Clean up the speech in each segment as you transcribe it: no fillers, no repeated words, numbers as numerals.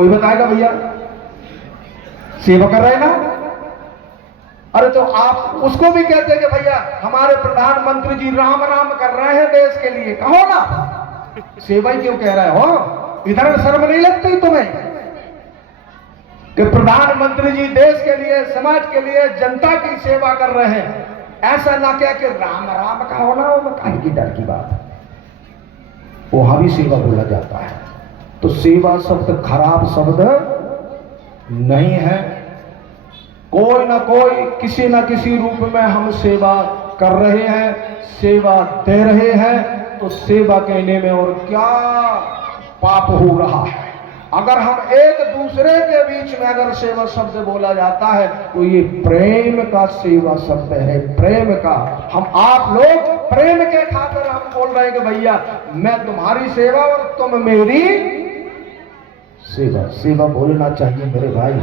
कोई बताएगा भैया? सेवा कर रहे ना? अरे तो आप उसको भी कहते हैं कि भैया हमारे प्रधानमंत्री जी राम राम कर रहे हैं देश के लिए, कहो ना। सेवा ही क्यों कह रहे हो? इधर शर्म नहीं लगती तुम्हें कि प्रधानमंत्री जी देश के लिए, समाज के लिए, जनता की सेवा कर रहे हैं? ऐसा ना क्या कि राम राम कहो ना, वो काहे की डर की बात है, वहां भी सेवा बोला जाता है। तो सेवा शब्द खराब शब्द नहीं है। कोई ना कोई किसी ना किसी रूप में हम सेवा कर रहे हैं, सेवा दे रहे हैं, तो सेवा कहने में और क्या पाप हो रहा है? अगर हम एक दूसरे के बीच में अगर सेवा शब्द बोला जाता है तो ये प्रेम का सेवा शब्द है, प्रेम का। हम आप लोग प्रेम के खातिर हम बोल रहे हैं कि भैया मैं तुम्हारी सेवा और तुम मेरी सेवा। सेवा बोलना चाहिए मेरे भाई।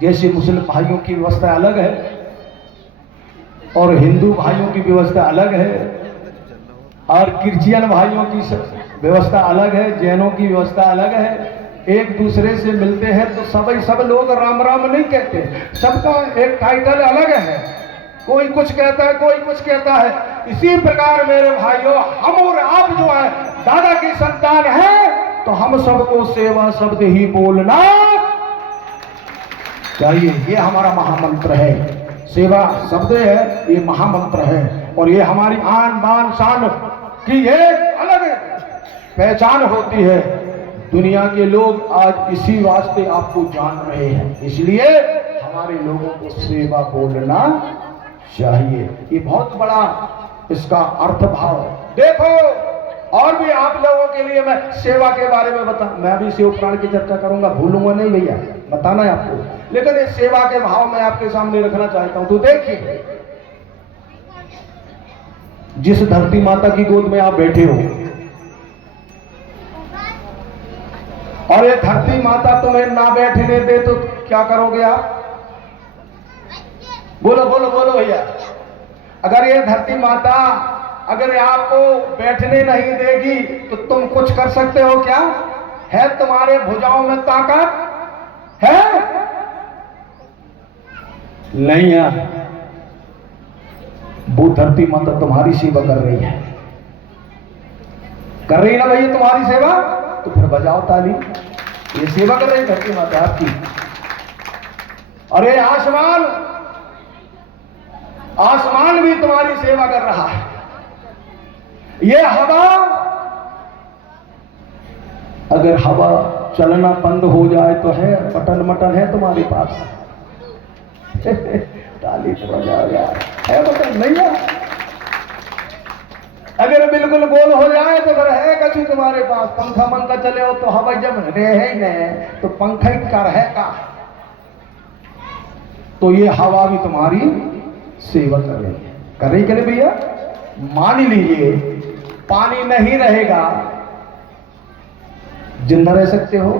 जैसे मुस्लिम भाइयों की व्यवस्था अलग है और हिंदू भाइयों की व्यवस्था अलग है और क्रिश्चियन भाइयों की व्यवस्था अलग है, जैनों की व्यवस्था अलग है। एक दूसरे से मिलते हैं तो सब लोग राम राम नहीं कहते, सबका एक टाइटल अलग है, कोई कुछ कहता है, कोई कुछ कहता है। इसी प्रकार मेरे भाइयों, हम और आप जो है दादा की संतान है, तो हम सबको सेवा शब्द ही बोलना चाहिए। ये हमारा महामंत्र है, सेवा शब्द है, ये महामंत्र है और ये हमारी आन बान शान की एक अलग पहचान होती है। दुनिया के लोग आज इसी वास्ते आपको जान रहे हैं, इसलिए हमारे लोगों को सेवा बोलना चाहिए। ये बहुत बड़ा इसका अर्थ भाव है। देखो और भी आप लोगों के लिए मैं सेवा के बारे में मैं भी शिव पुराण की चर्चा करूंगा, भूलूंगा नहीं भैया, बताना है आपको। लेकिन इस सेवा के भाव मैं आपके सामने रखना चाहता हूं। तो देखिए, जिस धरती माता की गोद में आप बैठे हो और ये धरती माता तुम्हें ना बैठने दे तो क्या करोगे आप? बोलो बोलो बोलो भैया। अगर ये धरती माता अगर आपको बैठने नहीं देगी तो तुम कुछ कर सकते हो क्या? है तुम्हारे भुजाओं में ताकत है? नहीं है। वो धरती माता तुम्हारी सेवा कर रही है, कर रही ना भैया तुम्हारी सेवा? तो फिर बजाओ ताली, ये सेवा कर रही धरती माता आपकी। अरे आसमान भी तुम्हारी सेवा कर रहा है। ये हवा, अगर हवा चलना बंद हो जाए तो है बटन मटन है तुम्हारे पास? ताली तो बजाओ यार, है बटन? नहीं है। अगर बिल्कुल गोल हो जाए तो फिर है कछु तुम्हारे पास? पंखा मंखा चले हो तो हवा जब रहे ही नहीं तो पंखा ही कर है का? तो ये हवा भी तुम्हारी सेवा कर रही है, कर रही करे भैया? मान लीजिए पानी नहीं रहेगा, जिंदा रह सकते हो?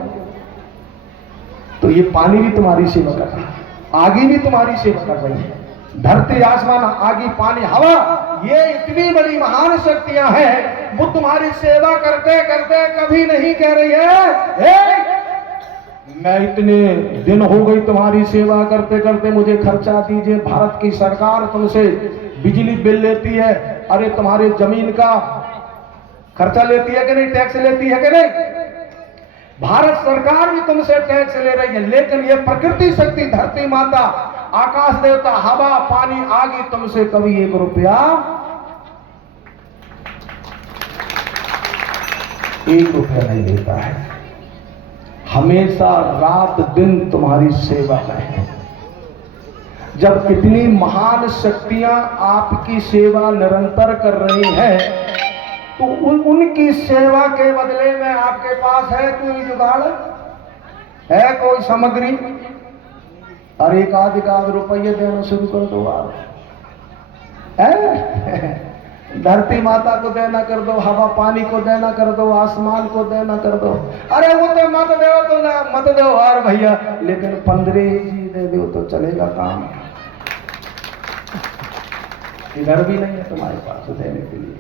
तो ये पानी भी तुम्हारी सेवा कर रहा है, आगे भी तुम्हारी सेवा कर रही है। धरती आसमान आगे पानी हवा, ये इतनी बड़ी महान शक्तियां हैं, वो तुम्हारी सेवा करते करते कभी नहीं कह रही है मैं इतने दिन हो गई तुम्हारी सेवा करते करते, मुझे खर्चा दीजिए। भारत की सरकार तुमसे बिजली बिल लेती है, अरे तुम्हारे जमीन का खर्चा लेती है कि नहीं? टैक्स लेती है कि नहीं? भारत सरकार भी तुमसे टैक्स ले रही है, लेकिन ये प्रकृति शक्ति धरती माता, आकाश देवता, हवा, पानी, आगे तुमसे कभी 1 रुपया 1 रुपया नहीं देता है। हमेशा रात दिन तुम्हारी सेवा में है। जब इतनी महान शक्तियां आपकी सेवा निरंतर कर रही हैं, तो उनकी सेवा के बदले में आपके पास है कोई जुगाड़? है कोई सामग्री? और एक आध रुपये देना शुरू कर दो आप, है? धरती माता को देना कर दो, हवा पानी को देना कर दो, आसमान को देना कर दो। अरे वो तो मत दो तो ना मत दो और भैया, लेकिन 15 जी दे दो तो चलेगा काम। इधर भी नहीं है तुम्हारे पास देने के लिए,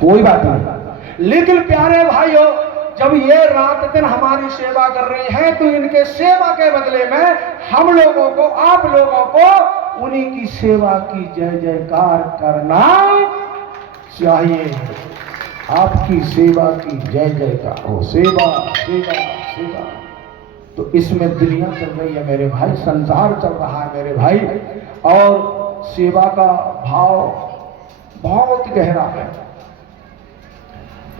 कोई बात नहीं। लेकिन प्यारे भाइयों, जब ये रात दिन हमारी सेवा कर रही हैं तो इनके सेवा के बदले में हम लोगों को, आप लोगों को उन्हीं की सेवा की जय जयकार करना चाहिए। आपकी सेवा की जय जयकार हो। सेवा सेवा सेवा, तो इसमें दुनिया चल रही है मेरे भाई, संसार चल रहा है मेरे भाई। और सेवा का भाव बहुत गहरा है।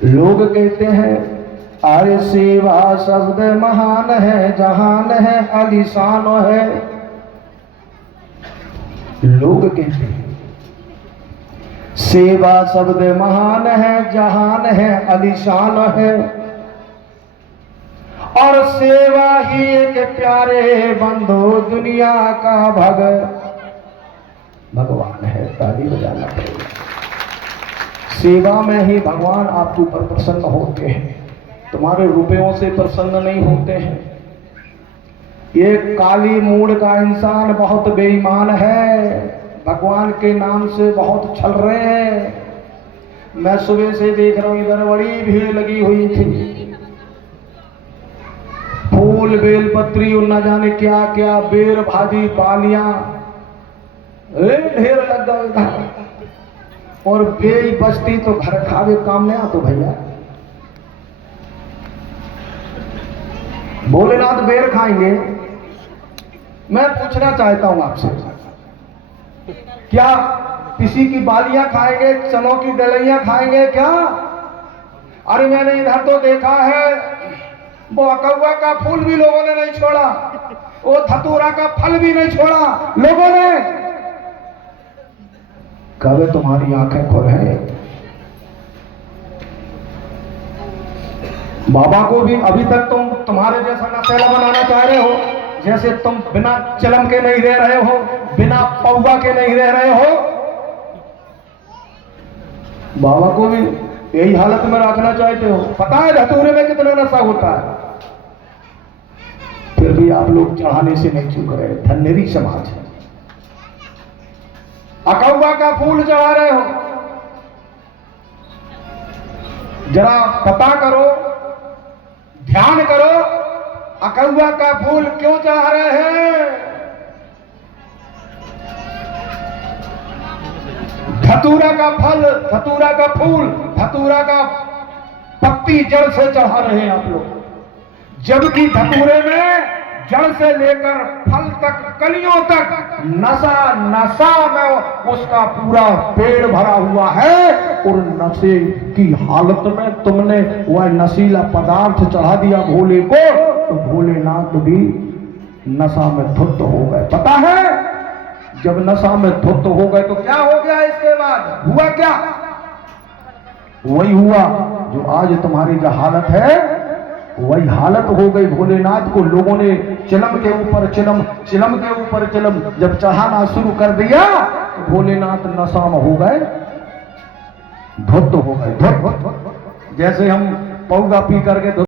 लोग कहते हैं अरे सेवा शब्द महान है, जहान है, आलीशान है। लोग कहते हैं सेवा शब्द महान है, जहान है, आलीशान है, और सेवा ही एक प्यारे बंधु दुनिया का भगवान है। ताली बजाना पड़ेगा। सेवा में ही भगवान आपके ऊपर प्रसन्न होते हैं, तुम्हारे रुपयों से प्रसन्न नहीं होते हैं। ये काली मूड का इंसान बहुत बेईमान है, भगवान के नाम से बहुत छल रहे हैं। मैं सुबह से देख रहा हूं, इधर बड़ी भीड़ लगी हुई थी। फूल बेलपत्री और न जाने क्या क्या, बेर भाजी बालियां ढेर लग गए। और बेई बस्ती तो घर खावे काम नहीं आतो भैया। भोलेनाथ बेर खाएंगे। मैं पूछना चाहता हूं आपसे, क्या किसी की बालियां खाएंगे, चनों की डलियां खाएंगे क्या? अरे मैंने इधर तो देखा है वो अकौवा का फूल भी लोगों ने नहीं छोड़ा, वो धतूरा का फल भी नहीं छोड़ा लोगों ने। कब तुम्हारी आंखें खुल है? बाबा को भी अभी तक तुम तुम्हारे जैसा नशेला बनाना चाह रहे हो, जैसे तुम बिना चिलम के नहीं रह रहे हो, बिना पौवा के नहीं रह रहे हो। बाबा को भी यही हालत में रखना चाहते हो। पता है धतूरे में कितना नशा होता है, फिर भी आप लोग चढ़ाने से नहीं चूक रहे। धन्यरी समाज है। अकौवा का फूल चढ़ा रहे हो, जरा पता करो, ध्यान करो, अकौवा का फूल क्यों चढ़ा रहे हैं? धतूरा का फल, धतूरा का फूल, धतूरा का पत्ती जड़ से चढ़ा रहे हैं आप लोग, जबकि धतूरे में जड़ से लेकर फल तक, कलियों तक नशा नशा में उसका पूरा पेड़ भरा हुआ है। और नशे की हालत में तुमने वह नशीला पदार्थ चढ़ा दिया भोले को, तो भोलेनाथ भी नशा में धुत हो गए। पता है जब नशा में धुत हो गए तो क्या हो गया? इसके बाद हुआ क्या? वही हुआ जो आज तुम्हारी जो हालत है, वही हालत हो गई। भोलेनाथ को लोगों ने चिलम के ऊपर चिलम, चिलम के ऊपर चिलम जब चढ़ाना शुरू कर दिया तो भोलेनाथ नशा में हो गए, धुत हो गए। धुत जैसे हम पौगा पी करके